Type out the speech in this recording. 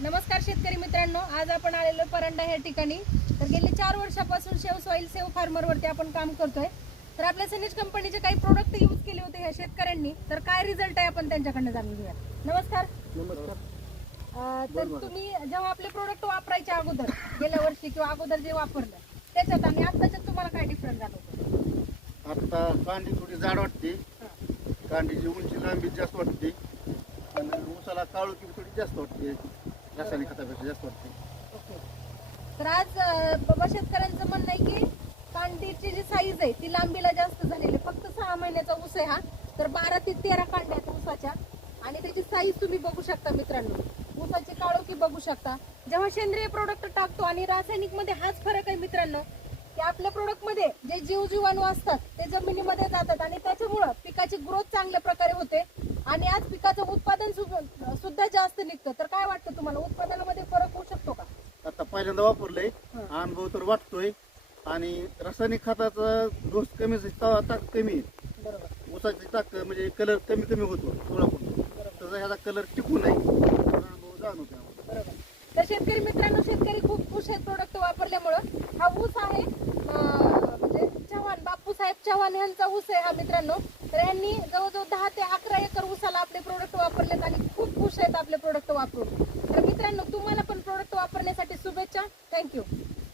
नमस्कार शेतकरी मित्रांनो, आज आपण आलेलो परंडा या ठिकाणी. तर गेली 4 वर्षापासून शेव सॉइल सेव फार्मर वरती आपण काम करतोय. तर आपल्या सनेज कंपनीचे काही प्रोडक्ट यूज केले होते ह्या शेतकऱ्यांनी. तर काय रिझल्ट आहे आपण त्यांच्याकडनं जाणून घेऊया. नमस्कार. तर तुम्ही जेव्हा आपले प्रोडक्ट वापरायच्या अगोदर गेल्या वर्षी किंवा अगोदर जे वापरलं त्याच्यात आणि आताच्यात तुम्हाला काय डिफरन्स जाणवतो? आता कांडी थोडी जाड वाटते, कांडीची उंची लांबी जास्त वाटते आणि ऊसाला काळोखी थोडी जास्त वाटते, रासायनिक खतापेक्षा जास्त वाटते. ओके. तर आज बाबा शेतकऱ्यांचं म्हणणं आहे की कांडीची जी साईज आहे ती लांबीला जास्त झालेली आहे. फक्त 6 महिन्याचा ऊस आहे हा. तर 12 ते 13 कांड्या आहेत ऊसाच्या आणि त्याची साईज तुम्ही बघू शकता मित्रांनो. ऊसाची काळोखी बघू शकता. जेव्हा सेंद्रिय प्रोडक्ट टाकतो आणि रासायनिक मध्ये हाच फरक आहे मित्रांनो की आपल्या प्रोडक्ट मध्ये जे जीवाणू असतात ते जमिनीमध्ये जातात आणि त्याच्यामुळं पिकाची ग्रोथ चांगल्या प्रकारे होते आणि आज पिकाचं उत्पादन सुद्धा जास्त निघतं. तर काय वाटतं तुम्हाला, उत्पादनामध्ये फरक होऊ शकतो का? आता पहिल्यांदा वापरलंय, अनुभव तर वाटतोय आणि रासायनिक खताचा डोस कमी ताकद कमी आहे. बरोबर. ऊसाची ताकद म्हणजे कलर कमी कमी होतो थोडा, तसा ह्याचा कलर टिकू नये अनुभव जाणवतो. बरोबर. तर शेतकरी मित्रांनो, शेतकरी खूप खुश आहेत प्रोडक्ट वापरल्यामुळं. हा ऊस आहे म्हणजे चव्हाण बापूसाहेब चव्हाण यांचा ऊस आहे हा मित्रांनो. तर यांनी जवळजवळ 10 ते 11 एकर ऊसाला आपले प्रोडक्ट वापरलेत आणि खूप खुश आहेत आपले प्रोडक्ट वापरून. तर मित्रांनो, तुम्हाला पण प्रोडक्ट वापरण्यासाठी शुभेच्छा. थँक्यू.